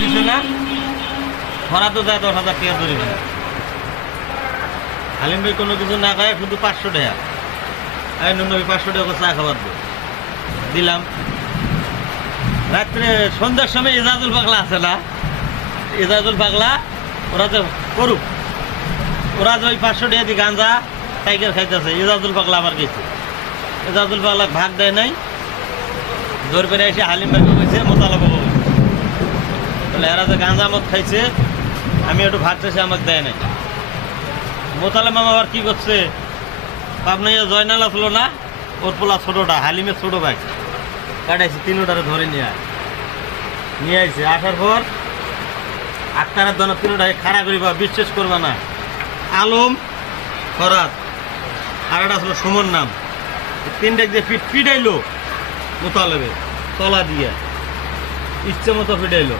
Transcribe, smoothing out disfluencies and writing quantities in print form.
দিছে না, ধরা তো যায় 10,000 টাকা ধরে। হালিম ভাই কোনো কিছু না খায়, শুধু 500 টাকা। এই নুনবি 500 টাকা চা খাবার দিলাম। রাত্রে সন্ধ্যার সময় এজাজুল পাগলা আছে না, এজাজুল পাগলা ওরা তো করুক, ওরা যে ওই 500 টাকা দিয়ে গাঁজা টাইগার খাইতেছে। এজাজুল পাগলা আবার গেছে, এজাজুল পাগলা ভাগ দেয় নাই, জোর করে এসে হালিম ভাইকে কইছে, মোতালা বাবু বলে এরা যে গাঁজা মদ খাইছে, আমি একটু ভাত চাইছি, আমাকে দেয় নাই। মোতালা মামা আবার কি করছে, পাবনা জয়নাল আসলো না, ওর পোলা ছোটোটা, হালিমের ছোটো ভাই কাটাইছে, 3টারে ধরে নিয়ে আইছে। আসার পর আক্তারের দোনো 3টাকে খাড়া করিবা, বিশ্বাস করবা না, আলম, ফরাত আর একটা ছিল সুমন নাম, 3টাকে দিয়ে পিটাইলো মোতালেবে তলা দিয়ে, ইচ্ছে মতো পিটাইলো।